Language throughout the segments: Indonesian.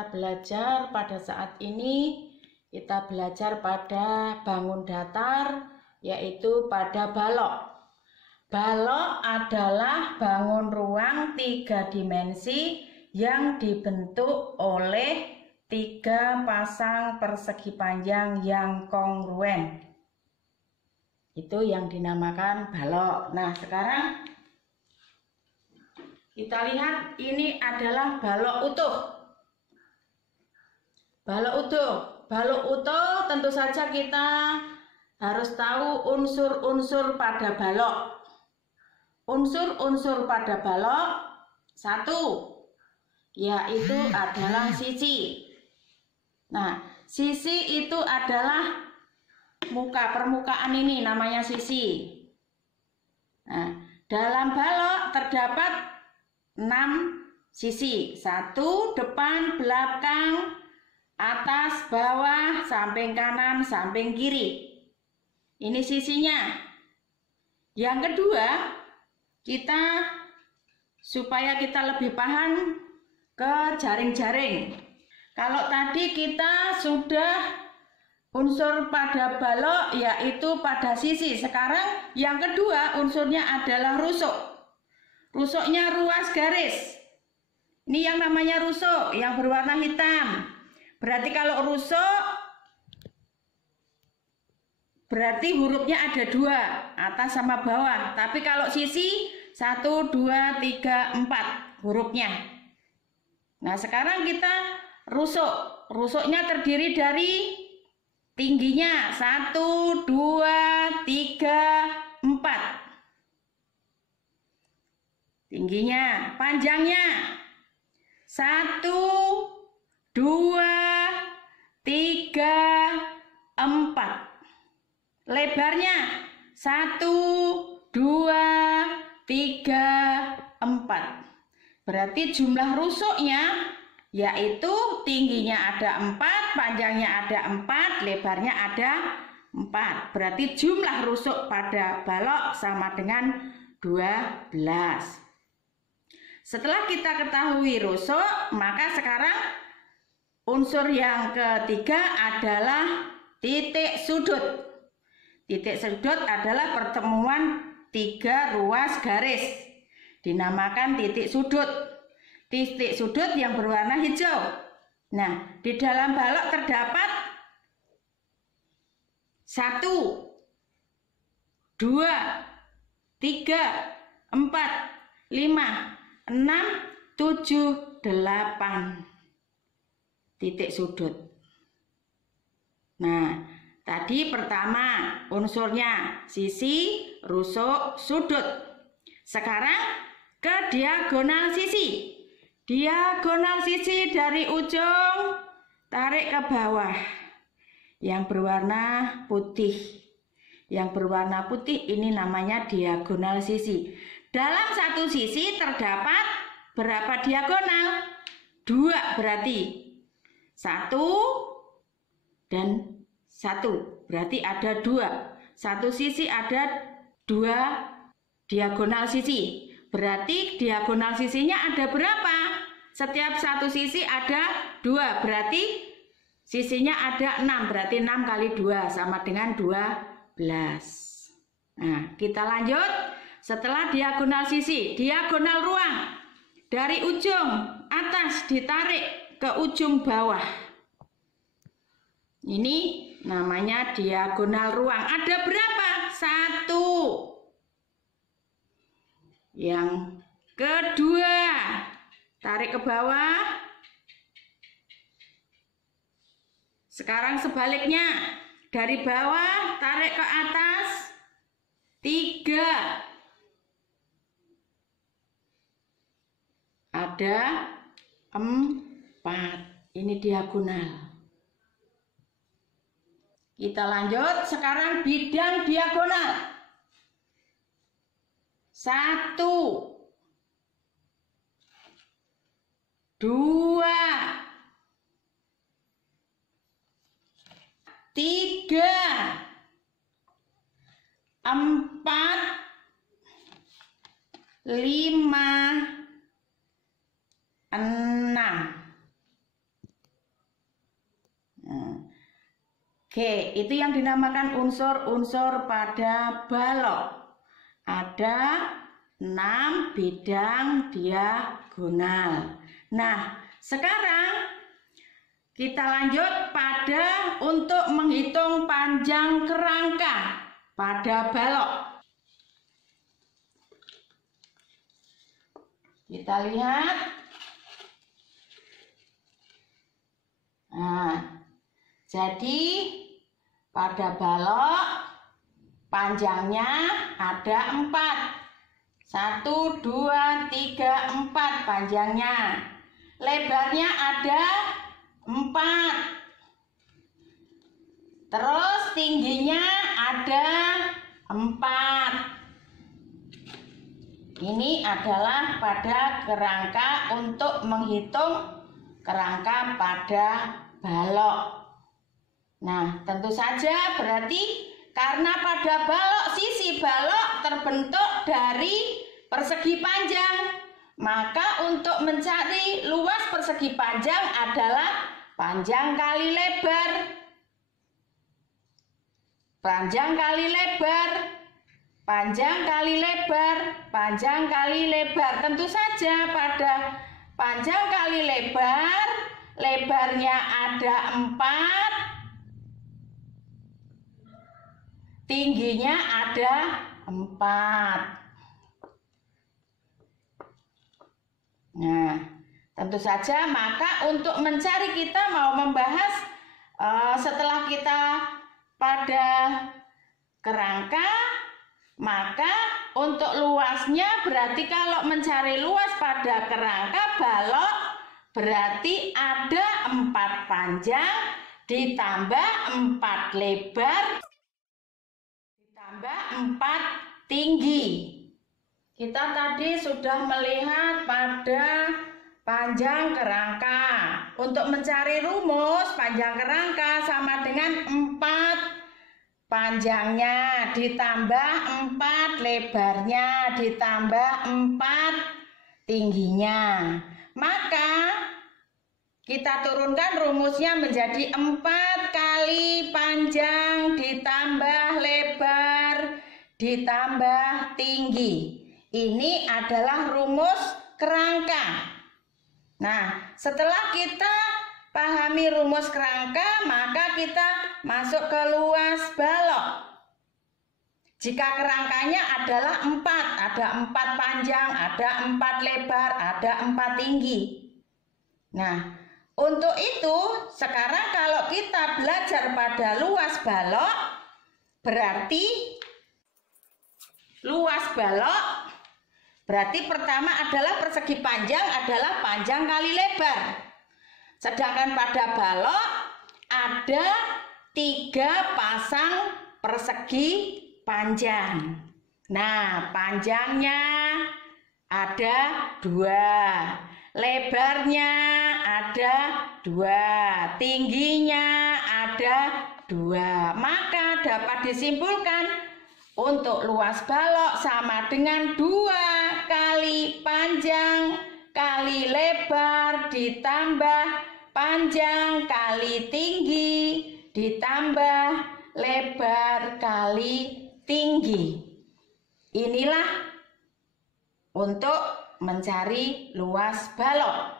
kita belajar pada saat ini, kita belajar pada bangun datar, yaitu pada balok. Balok adalah bangun ruang 3 dimensi yang dibentuk oleh 3 pasang persegi panjang yang kongruen. Itu yang dinamakan balok. Nah, sekarang kita lihat ini adalah balok utuh. Balok utuh. Balok utuh tentu saja kita harus tahu unsur-unsur pada balok. Unsur-unsur pada balok 1, yaitu adalah sisi. Nah, sisi itu adalah permukaan ini namanya sisi. Nah, dalam balok terdapat 6 sisi. 1 depan, belakang, atas, bawah, samping kanan, samping kiri. Ini sisinya. Yang kedua, supaya kita lebih paham ke jaring-jaring. Kalau tadi kita sudah unsur pada balok yaitu pada sisi. Sekarang yang kedua unsurnya adalah rusuk. Rusuknya ruas garis. Ini yang namanya rusuk yang berwarna hitam. Berarti kalau rusuk berarti hurufnya ada 2, atas sama bawah. Tapi kalau sisi 1, 2, 3, 4 hurufnya. Nah, sekarang kita rusuk. Rusuknya terdiri dari tingginya 1, 2, 3, 4. Tingginya, panjangnya 1, 2, 3, 4. Lebarnya 1, 2, 3, 4. Berarti jumlah rusuknya yaitu tingginya ada 4, panjangnya ada 4, lebarnya ada 4. Berarti jumlah rusuk pada balok sama dengan 12. Setelah kita ketahui rusuk, maka sekarang unsur yang ketiga adalah titik sudut. Titik sudut adalah pertemuan 3 ruas garis. Dinamakan titik sudut. Titik sudut yang berwarna hijau. Nah, di dalam balok terdapat 1, 2, 3, 4, 5, 6, 7, 8 titik sudut. Nah, tadi pertama unsurnya sisi, rusuk, sudut. Sekarang ke diagonal sisi. Diagonal sisi dari ujung tarik ke bawah. Yang berwarna putih. Yang berwarna putih ini namanya diagonal sisi. Dalam satu sisi terdapat berapa diagonal? 2 berarti. 1 dan 1. Berarti ada 2. Satu sisi ada 2 diagonal sisi. Berarti diagonal sisinya ada berapa? Setiap satu sisi ada 2. Berarti sisinya ada 6. Berarti 6 kali 2 sama dengan 12. Nah, kita lanjut. Setelah diagonal sisi, diagonal ruang. Dari ujung atas ditarik ke ujung bawah. Ini namanya diagonal ruang. Ada berapa? 1. Yang kedua, tarik ke bawah. Sekarang sebaliknya. Dari bawah tarik ke atas. 3. Ada 4. Ini diagonal. Kita lanjut. Sekarang bidang diagonal. 1, 2, 3, 4, 5, 6. G. Itu yang dinamakan unsur-unsur pada balok. Ada 6 bidang diagonal. Nah, sekarang kita lanjut pada untuk menghitung panjang kerangka pada balok. Kita lihat. Nah, jadi pada balok panjangnya ada 4. 1, 2, 3, 4 panjangnya. Lebarnya ada 4. Terus tingginya ada 4. Ini adalah pada kerangka untuk menghitung kerangka pada balok. Nah, tentu saja berarti karena pada balok sisi balok terbentuk dari persegi panjang, maka untuk mencari luas persegi panjang adalah panjang kali lebar. Panjang kali lebar, panjang kali lebar, panjang kali lebar. Tentu saja pada panjang kali lebar, lebarnya ada 4, tingginya ada 4. Nah, tentu saja maka untuk mencari kita mau membahas setelah kita pada kerangka, maka untuk luasnya berarti kalau mencari luas pada kerangka balok berarti ada 4 panjang ditambah 4 lebar ditambah 4 tinggi. Kita tadi sudah melihat pada panjang kerangka. Untuk mencari rumus panjang kerangka sama dengan 4 panjangnya ditambah 4 lebarnya ditambah 4 tingginya. Maka kita turunkan rumusnya menjadi 4 kali panjang ditambah lebar ditambah tinggi. Ini adalah rumus kerangka. Nah, setelah kita pahami rumus kerangka, maka kita masuk ke luas balok. Jika kerangkanya adalah 4, ada 4 panjang, ada 4 lebar, ada 4 tinggi. Nah, untuk itu sekarang kalau kita belajar pada luas balok, berarti luas balok berarti pertama adalah persegi panjang adalah panjang kali lebar. Sedangkan pada balok ada 3 pasang persegi panjang. Nah, panjangnya ada 2, lebarnya ada 2, tingginya ada 2. Maka dapat disimpulkan untuk luas balok sama dengan 2 kali panjang kali lebar ditambah panjang kali tinggi ditambah lebar kali tinggi. Inilah untuk mencari luas balok.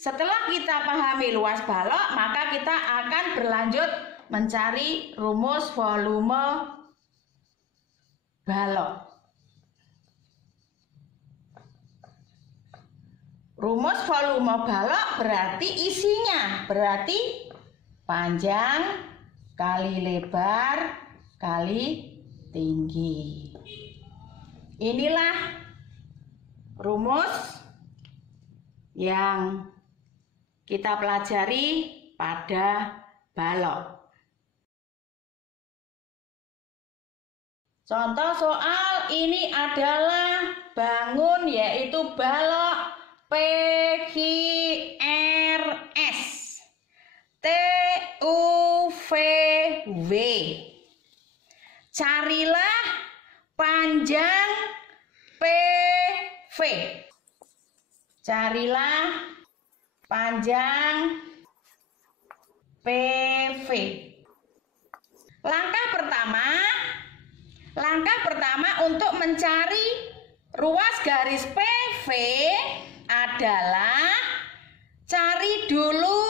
Setelah kita pahami luas balok, maka kita akan berlanjut mencari rumus volume balok. Rumus volume balok berarti isinya berarti panjang kali lebar kali tinggi. Inilah rumus yang kita pelajari pada balok. Contoh soal ini adalah bangun yaitu balok PQRS TUVW. Carilah panjang PV. Carilah panjang PV. Langkah pertama untuk mencari ruas garis PV adalah cari dulu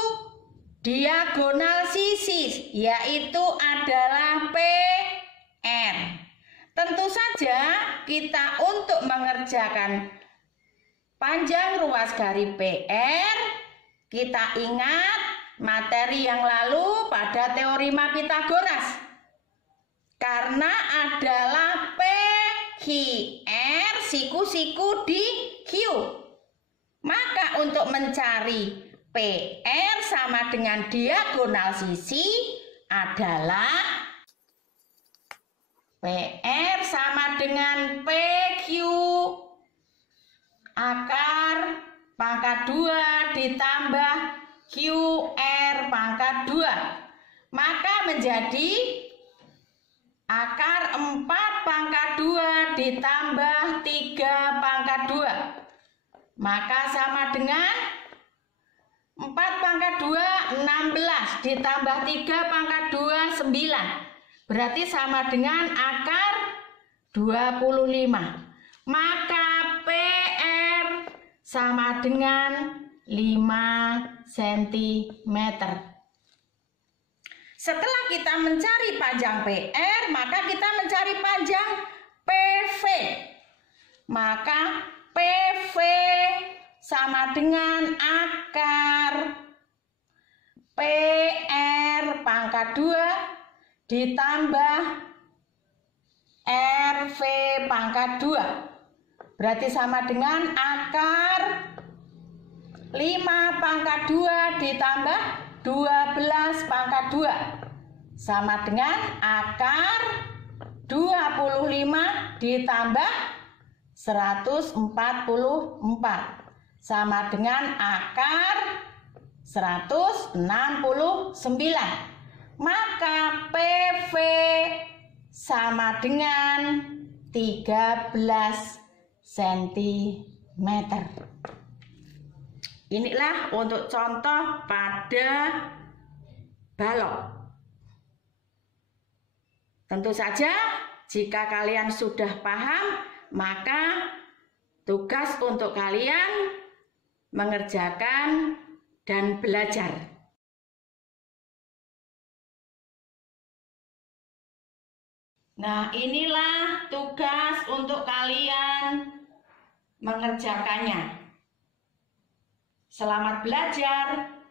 diagonal sisi, yaitu adalah PR. Tentu saja kita untuk mengerjakan panjang ruas garis PR, kita ingat materi yang lalu pada teorema Pythagoras. Karena adalah PQR siku-siku di Q. Maka untuk mencari PR sama dengan diagonal sisi adalah PR sama dengan PQ akar pangkat 2 ditambah QR pangkat 2. Maka menjadi akar 4 pangkat 2 ditambah 3 pangkat 2. Maka sama dengan 4 pangkat 2 16 ditambah 3 pangkat 2 9. Berarti sama dengan akar 25. Maka PR sama dengan 5 cm. Setelah kita mencari panjang PR, maka kita mencari panjang PV. Maka PV sama dengan akar PR pangkat 2 ditambah RV pangkat 2. Berarti sama dengan akar 5 pangkat 2 ditambah 12 pangkat 2 sama dengan akar 25 ditambah 144 sama dengan akar 169. Maka PV sama dengan 13 cm. Inilah untuk contoh pada balok. Tentu saja jika kalian sudah paham, maka tugas untuk kalian mengerjakan dan belajar. Nah, inilah tugas untuk kalian mengerjakannya. Selamat belajar.